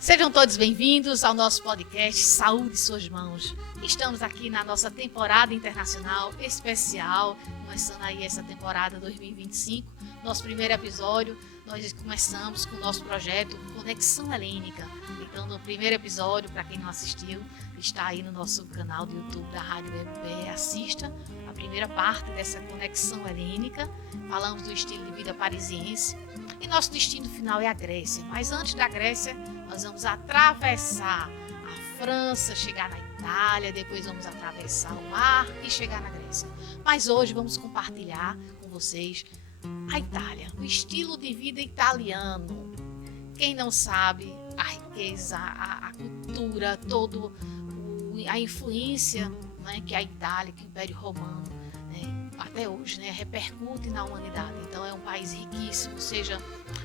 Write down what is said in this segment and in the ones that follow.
Sejam todos bem-vindos ao nosso podcast Saúde em Suas Mãos. Estamos aqui na nossa temporada internacional especial, começando aí essa temporada 2025. Nosso primeiro episódio, nós começamos com o nosso projeto Conexão Helênica. Então, no primeiro episódio, para quem não assistiu, está aí no nosso canal do YouTube da Rádio BBB. Assista a primeira parte dessa Conexão Helênica. Falamos do estilo de vida parisiense e nosso destino final é a Grécia. Mas antes da Grécia, nós vamos atravessar a França, chegar na Itália, depois vamos atravessar o mar e chegar na Grécia. Mas hoje vamos compartilhar com vocês a Itália, o estilo de vida italiano. Quem não sabe a riqueza, a cultura, toda a influência, né, que a Itália, que o Império Romano, né, até hoje, né, repercute na humanidade. Então é um país riquíssimo, seja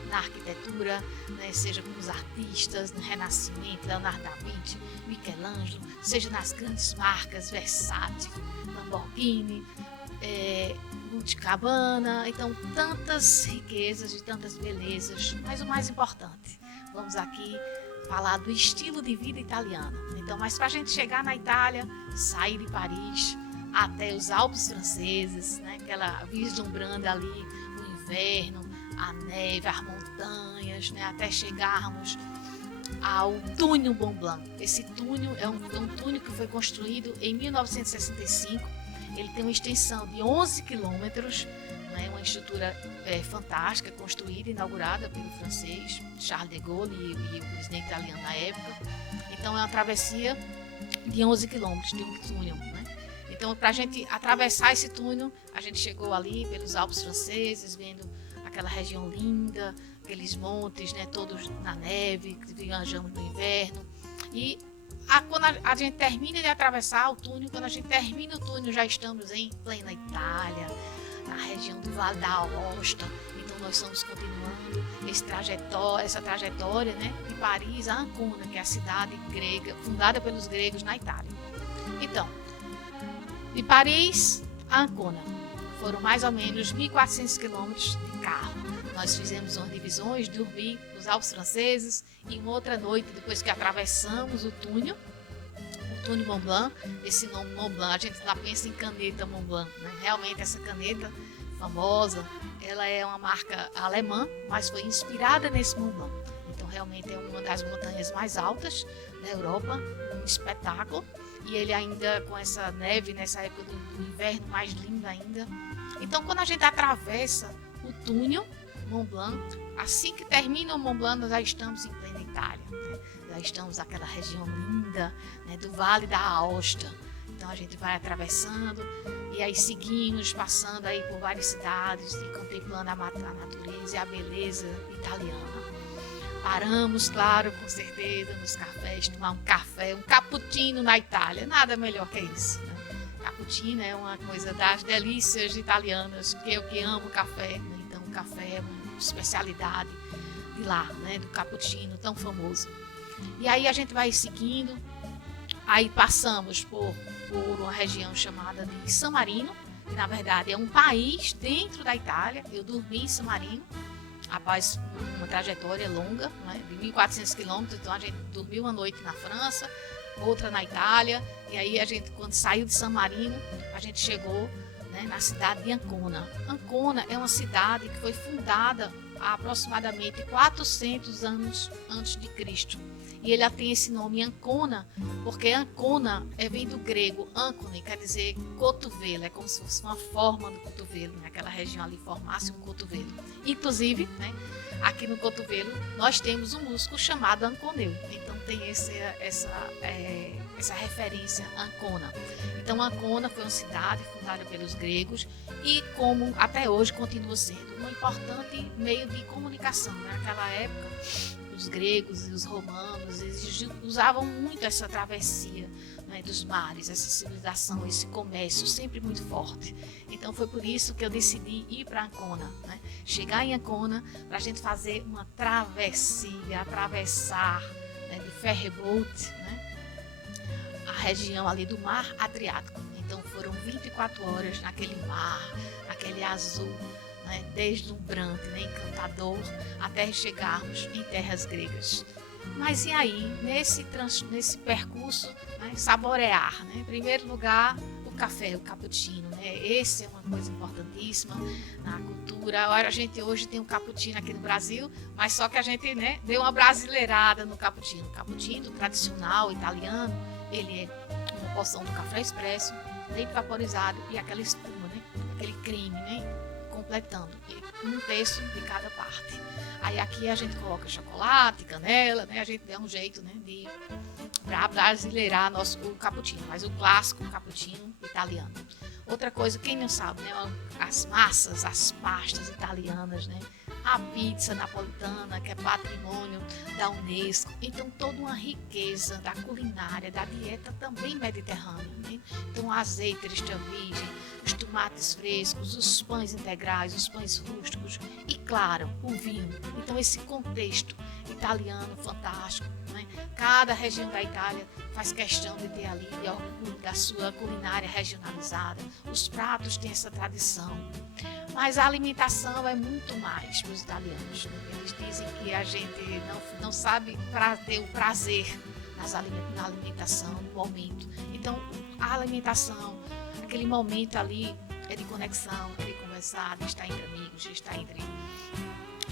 na arquitetura, né, seja com os artistas, no Renascimento, Leonardo da Vinci, Michelangelo, seja nas grandes marcas, Versace, Lamborghini, Dolce & Gabbana. Então tantas riquezas e tantas belezas, mas o mais importante, vamos aqui falar do estilo de vida italiano. Então, mas para a gente chegar na Itália, sair de Paris até os Alpes franceses, né, aquela vislumbrando ali o inverno, a neve, as montanhas, né, até chegarmos ao túnel Mont Blanc. Esse túnel é um túnel que foi construído em 1965. Ele tem uma extensão de 11 quilômetros, né, uma estrutura fantástica, construída, inaugurada pelo francês Charles de Gaulle e o presidente italiano na época. Então é uma travessia de 11 quilômetros de um túnel, né? Então, para a gente atravessar esse túnel, a gente chegou ali pelos Alpes franceses, vendo aquela região linda, aqueles montes, né, todos na neve, que viajamos no inverno. E quando a gente termina de atravessar o túnel, quando a gente termina o túnel, já estamos em plena Itália, na região do Vale da Aosta. Então nós estamos continuando essa trajetória, né, de Paris a Ancona, que é a cidade grega, fundada pelos gregos na Itália. Então, de Paris a Ancona, foram mais ou menos 1.400 quilômetros de carro. Nós fizemos umas divisões, dormi nos Alpes franceses e uma outra noite, depois que atravessamos o túnel Mont Blanc. Esse nome Mont Blanc, a gente lá pensa em caneta Mont Blanc, né? Realmente essa caneta famosa, ela é uma marca alemã, mas foi inspirada nesse Mont Blanc. Então realmente é uma das montanhas mais altas da Europa, um espetáculo. E ele ainda com essa neve, nessa época do inverno, mais lindo ainda. Então quando a gente atravessa o túnel Mont Blanc, assim que termina o Mont Blanc, nós já estamos em plena Itália, né? Já estamos naquela região linda, né, do Vale da Aosta. Então a gente vai atravessando e aí seguimos, passando aí por várias cidades e contemplando a natureza e a beleza italiana. Paramos, claro, com certeza, nos cafés, tomar um café, um cappuccino na Itália, nada melhor que isso, né? Cappuccino é uma coisa das delícias italianas, que eu que amo café, né? Então o café é uma especialidade de lá, né, do cappuccino tão famoso. E aí a gente vai seguindo, aí passamos por uma região chamada de San Marino, que na verdade é um país dentro da Itália. Eu dormi em San Marino, após uma trajetória longa, né, de 1.400 quilômetros. Então a gente dormiu uma noite na França, outra na Itália, e aí a gente, quando saiu de San Marino, a gente chegou, né, na cidade de Ancona. Ancona é uma cidade que foi fundada há aproximadamente 400 anos antes de Cristo. E ele tem esse nome Ancona, porque Ancona vem do grego ancone, quer dizer cotovelo, é como se fosse uma forma do cotovelo, naquela região ali formasse um cotovelo. Inclusive, né, aqui no cotovelo nós temos um músculo chamado anconeu, então tem essa referência Ancona. Então Ancona foi uma cidade fundada pelos gregos e como até hoje continua sendo um importante meio de comunicação. Naquela época os gregos e os romanos, eles usavam muito essa travessia, né, dos mares, essa civilização, esse comércio sempre muito forte. Então foi por isso que eu decidi ir para Ancona, né, chegar em Ancona para a gente fazer uma travessia, atravessar, né, de ferryboat, né, a região ali do mar Adriático. Então foram 24 horas naquele mar, naquele azul, né, deslumbrante, né, encantador, até chegarmos em terras gregas. Mas e aí, nesse percurso, né, saborear, né? Em primeiro lugar, o café, o cappuccino, né? Esse é uma coisa importantíssima na cultura. A gente hoje tem um cappuccino aqui no Brasil, mas só que a gente, né, deu uma brasileirada no cappuccino. O cappuccino tradicional italiano, ele é uma porção do café expresso, leite vaporizado e aquela espuma, né? Aquele creme, né? Completando, um terço de cada parte. Aí aqui a gente coloca chocolate, canela, né? A gente dá um jeito, né, de brasileirar o cappuccino, mas o clássico cappuccino italiano. Outra coisa, quem não sabe, né, as massas, as pastas italianas, né? A pizza napolitana, que é patrimônio da Unesco. Então, toda uma riqueza da culinária, da dieta também mediterrânea, né? Então, azeite extra virgem, os tomates frescos, os pães integrais, os pães rústicos e, claro, o vinho. Então, esse contexto italiano fantástico, né? Cada região da Itália faz questão de ter ali orgulho da sua culinária regionalizada. Os pratos têm essa tradição. Mas a alimentação é muito mais para os italianos. Eles dizem que a gente não sabe ter o prazer na alimentação, no momento. Então, a alimentação, aquele momento ali, é de conexão, é de conversar, de estar entre amigos, de estar entre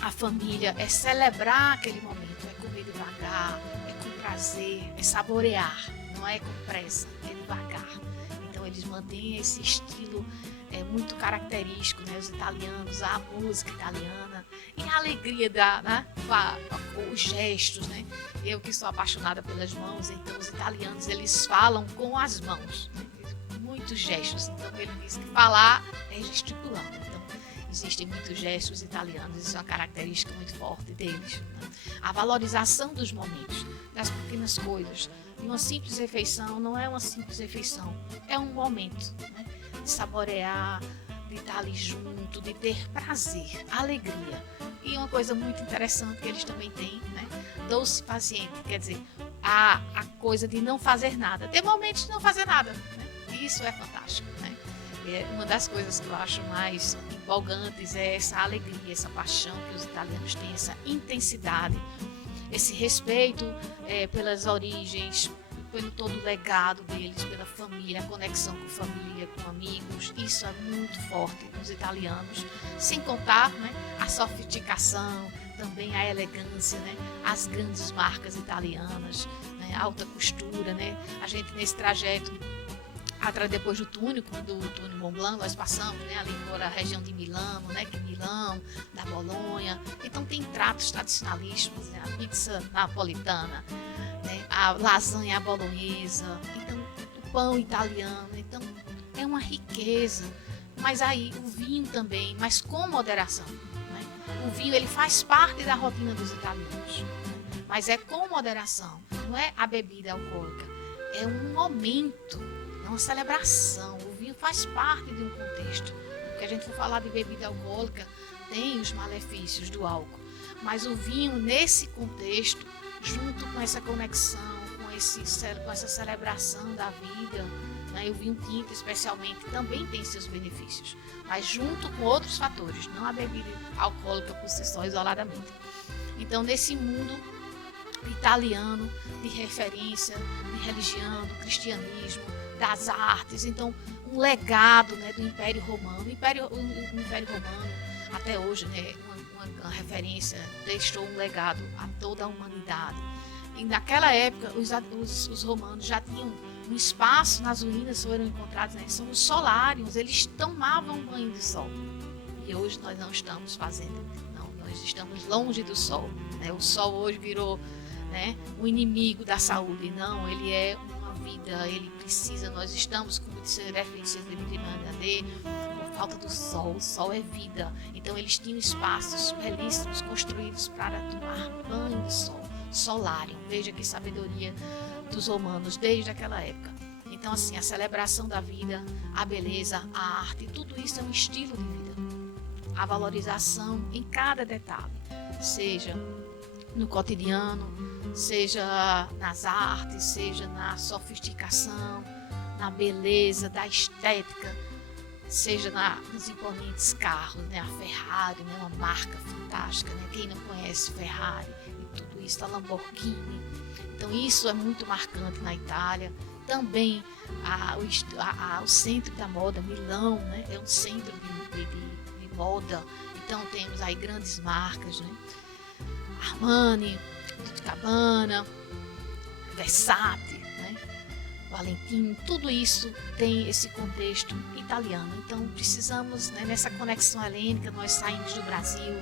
a família, é celebrar aquele momento, é comer devagar, é com prazer, é saborear, não é com pressa, é devagar. Então, eles mantêm esse estilo muito característico, né? Os italianos, a música italiana e a alegria né? Os gestos, né? Eu que sou apaixonada pelas mãos, então os italianos, eles falam com as mãos, né? Muitos gestos, então ele diz que falar é gesticulando, então existem muitos gestos italianos, isso é uma característica muito forte deles, né? A valorização dos momentos, das pequenas coisas, e uma simples refeição não é uma simples refeição, é um momento, né? De saborear, de estar ali junto, de ter prazer, alegria. E uma coisa muito interessante que eles também têm, né? Doce paciente, quer dizer, a coisa de não fazer nada. Ter momentos de não fazer nada, né? Isso é fantástico, né? Uma das coisas que eu acho mais empolgantes é essa alegria, essa paixão que os italianos têm, essa intensidade, esse respeito pelas origens, pelo todo o legado deles, pela família, a conexão com família, com amigos. Isso é muito forte nos italianos, sem contar, né, a sofisticação, também a elegância, né, as grandes marcas italianas, né, a alta costura, né. A gente nesse trajeto, depois do túnel Mont Blanc, nós passamos, né, ali por a região de Milano, né, que Milão, da Bolonha. Então tem pratos tradicionalíssimos, né, a pizza napolitana, né, a lasanha bolonhesa, então o pão italiano. Então é uma riqueza. Mas aí o vinho também, mas com moderação, né? O vinho, ele faz parte da rotina dos italianos, né? Mas é com moderação, não é a bebida alcoólica, é um momento, é uma celebração. O vinho faz parte de um contexto. Porque a gente for falar de bebida alcoólica, tem os malefícios do álcool, mas o vinho nesse contexto, junto com essa conexão, com essa celebração da vida, né? O vinho tinto especialmente também tem seus benefícios, mas junto com outros fatores, não a bebida alcoólica por si só, isoladamente. Então, nesse mundo italiano de referência, de religião, do cristianismo, das artes, então um legado, né, do Império Romano. O Império Romano, até hoje, né, uma referência, deixou um legado a toda a humanidade. E naquela época, os romanos já tinham um espaço nas ruínas, foram encontrados, né, são os solários, eles tomavam banho de sol. E hoje nós não estamos fazendo, não, nós estamos longe do sol, né? O sol hoje virou, né, um inimigo da saúde. Não, ele é uma vida, ele precisa, nós estamos, como disse a referência de vitamina D, por falta do sol. O sol é vida. Então eles tinham espaços belíssimos construídos para tomar banho de sol, solário. Veja que sabedoria dos romanos desde aquela época. Então, assim, a celebração da vida, a beleza, a arte, tudo isso é um estilo de vida. A valorização em cada detalhe, seja no cotidiano, seja nas artes, seja na sofisticação, na beleza, da estética, seja nos imponentes carros, né? A Ferrari, né? Uma marca fantástica, né? Quem não conhece Ferrari? E tudo isso, a Lamborghini. Então isso é muito marcante na Itália. Também o centro da moda, Milão, né? É um centro de moda. Então temos aí grandes marcas, né? Armani, Dolce & Gabbana, Versace, né? Valentino, tudo isso tem esse contexto italiano. Então precisamos, né, nessa conexão helênica, nós saímos do Brasil,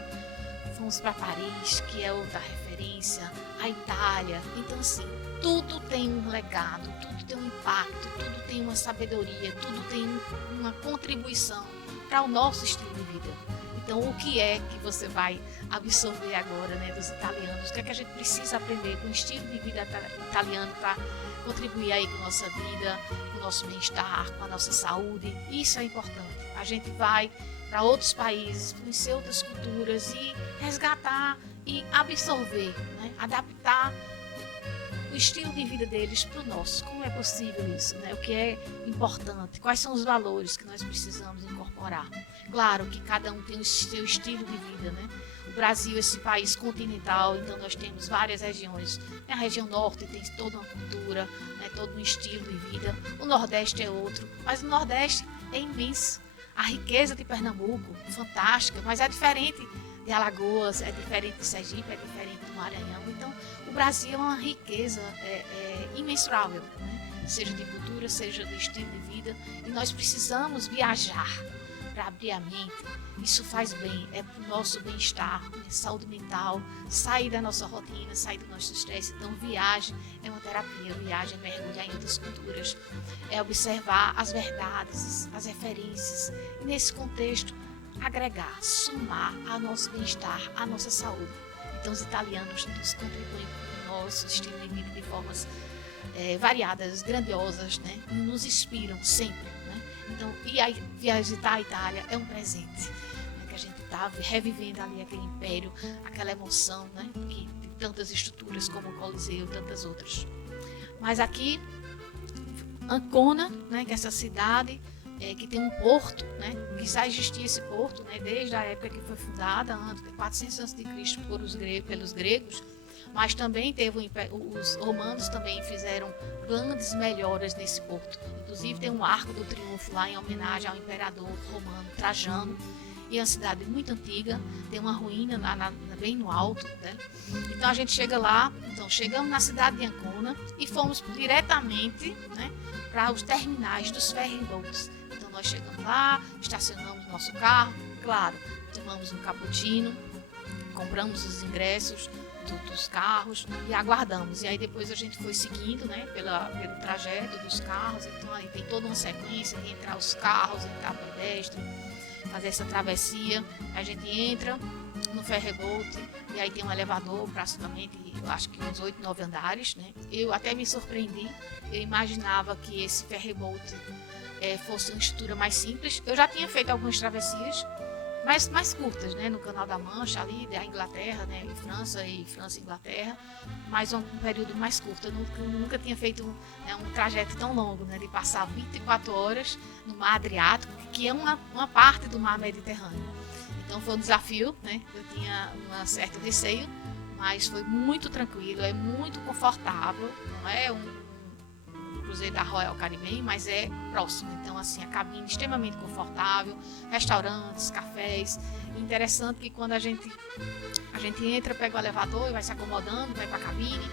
fomos para Paris, que é outra referência, a Itália. Então assim, tudo tem um legado, tudo tem um impacto, tudo tem uma sabedoria, tudo tem uma contribuição para o nosso estilo de vida. Então, o que é que você vai absorver agora, né, dos italianos? O que é que a gente precisa aprender com o estilo de vida italiano para contribuir aí com a nossa vida, com o nosso bem-estar, com a nossa saúde? Isso é importante. A gente vai para outros países, conhecer outras culturas e resgatar e absorver, né, adaptar o estilo de vida deles para o nosso. Como é possível isso, né? O que é importante? Quais são os valores que nós precisamos incorporar? Claro que cada um tem o seu estilo de vida, né? O Brasil, esse país continental, então nós temos várias regiões. A região norte tem toda uma cultura, né? Todo um estilo de vida. O Nordeste é outro, mas o Nordeste é imenso. A riqueza de Pernambuco, fantástica, mas é diferente de Alagoas, é diferente de Sergipe, é diferente do Maranhão. Então, o Brasil é uma riqueza imensurável, né? Seja de cultura, seja de estilo de vida, e nós precisamos viajar para abrir a mente. Isso faz bem, é para o nosso bem-estar, saúde mental, sair da nossa rotina, sair do nosso estresse. Então, viagem é uma terapia, viagem é mergulhar em outras culturas, é observar as verdades, as referências, e nesse contexto, agregar, somar ao nosso bem-estar, à nossa saúde. Então, os italianos nos contribuem com o nosso estilo de vida de formas variadas, grandiosas, né? E nos inspiram sempre, né? Então, visitar a Itália é um presente, né? Que a gente está revivendo ali aquele império, aquela emoção, né? Que de tantas estruturas como o Coliseu e tantas outras. Mas aqui, Ancona, né? Que é essa cidade que tem um porto, né? Que já existia esse porto, né? Desde a época que foi fundada, antes de 400 a.C. pelos gregos, mas também os romanos também fizeram grandes melhoras nesse porto. Inclusive tem um arco do triunfo lá em homenagem ao imperador romano Trajano. E é uma cidade muito antiga, tem uma ruína bem no alto, né? Então a gente chega lá, então chegamos na cidade de Ancona e fomos diretamente, né, para os terminais dos ferryboats. Então nós chegamos lá, estacionamos nosso carro, claro, tomamos um cappuccino, compramos os ingressos dos carros e aguardamos. E aí depois a gente foi seguindo, né, pelo trajeto dos carros. Então aí tem toda uma sequência de entrar os carros, entrar pedestre, fazer essa travessia. A gente entra no ferryboat e aí tem um elevador praticamente, eu acho que uns 8, 9 andares, né? Eu até me surpreendi, eu imaginava que esse ferryboat fosse uma estrutura mais simples. Eu já tinha feito algumas travessias mais curtas, né, no Canal da Mancha, ali da Inglaterra, né, e França e Inglaterra, mas um período mais curto. Eu nunca tinha feito um trajeto tão longo, né, de passar 24 horas no Mar Adriático, que é uma parte do Mar Mediterrâneo. Então foi um desafio, né, eu tinha um certo receio, mas foi muito tranquilo, é muito confortável, não é um cruzeiro da Royal Caribbean, mas é próximo. Então, assim, a cabine extremamente confortável, restaurantes, cafés. Interessante que quando a gente entra, pega o elevador e vai se acomodando, vai para a cabine.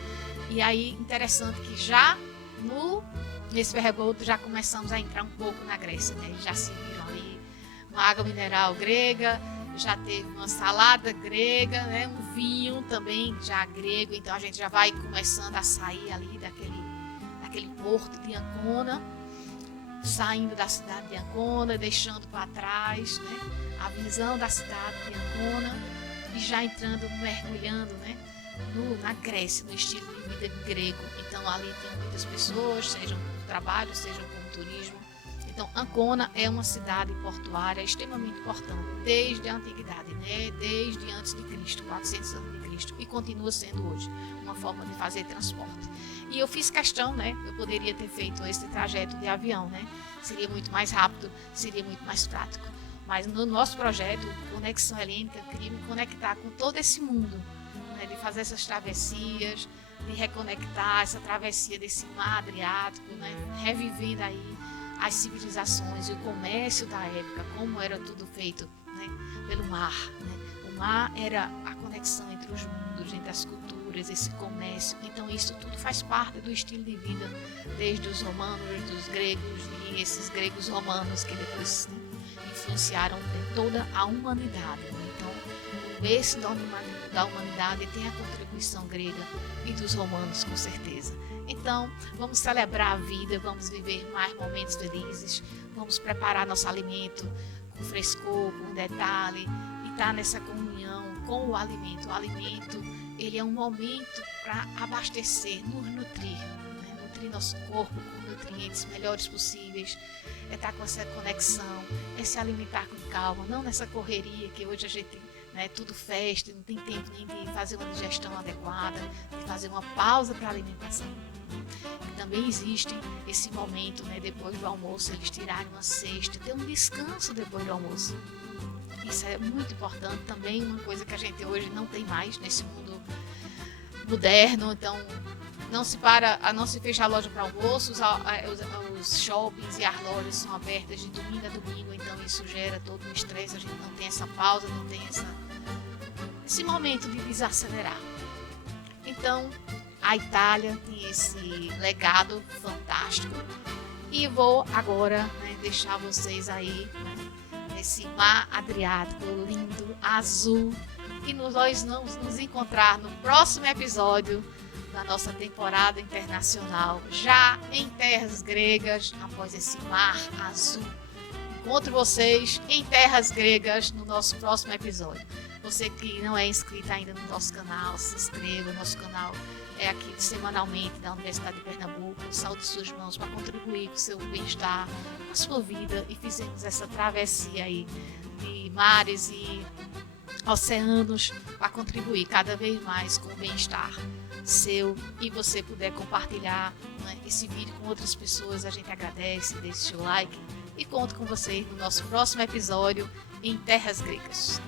E aí, interessante que já nesse ferryboat já começamos a entrar um pouco na Grécia, né? Já se viram ali uma água mineral grega, já teve uma salada grega, né? Um vinho também já grego. Então, a gente já vai começando a sair ali daquele porto de Ancona, saindo da cidade de Ancona, deixando para trás, né, a visão da cidade de Ancona e já entrando, mergulhando, né, na Grécia, no estilo de vida grego. Então ali tem muitas pessoas, sejam por trabalho, sejam como turismo. Então Ancona é uma cidade portuária extremamente importante desde a antiguidade, né, desde antes de Cristo, 400 anos de Cristo, e continua sendo hoje uma forma de fazer transporte. E eu fiz questão, né? Eu poderia ter feito esse trajeto de avião, né? Seria muito mais rápido, seria muito mais prático. Mas no nosso projeto, Conexão Helênica, eu queria me conectar com todo esse mundo, né, de fazer essas travessias, de reconectar essa travessia desse mar Adriático, né, revivendo aí as civilizações e o comércio da época, como era tudo feito, né, pelo mar. Né. O mar era a conexão entre os mundos, entre as culturas, esse comércio. Então isso tudo faz parte do estilo de vida, desde os romanos, dos gregos e esses gregos romanos que depois, né, influenciaram toda a humanidade. Então, o berço da humanidade tem a contribuição grega e dos romanos, com certeza. Então, vamos celebrar a vida, vamos viver mais momentos felizes, vamos preparar nosso alimento com frescor, com detalhe, e estar nessa comunhão com o alimento. O alimento, ele é um momento para abastecer, nos nutrir, né? Nutrir nosso corpo com nutrientes melhores possíveis, é estar com essa conexão, é se alimentar com calma, não nessa correria que hoje a gente, né, tudo festa, não tem tempo nem de fazer uma digestão adequada, de fazer uma pausa para a alimentação. E também existe esse momento, né, depois do almoço, eles tirarem uma siesta, ter um descanso depois do almoço. Isso é muito importante também, uma coisa que a gente hoje não tem mais nesse mundo moderno. Então, não se fecha a loja para almoço, os shoppings e as lojas são abertas de domingo a domingo, então isso gera todo um estresse, a gente não tem essa pausa, não tem esse momento de desacelerar. Então, a Itália tem esse legado fantástico e vou agora, né, deixar vocês aí, né, nesse mar Adriático lindo, azul, e nós vamos nos encontrar no próximo episódio da nossa temporada internacional, já em terras gregas, após esse mar azul. Encontro vocês em terras gregas no nosso próximo episódio. Você que não é inscrito ainda no nosso canal, se inscreva. Nosso canal é aqui semanalmente da Universidade de Pernambuco. Saúde suas mãos para contribuir com o seu bem-estar, com a sua vida, e fizemos essa travessia aí de mares e oceanos para contribuir cada vez mais com o bem-estar seu, e você puder compartilhar, né, esse vídeo com outras pessoas, a gente agradece, deixe seu like e conto com vocês no nosso próximo episódio em Terras Gregas.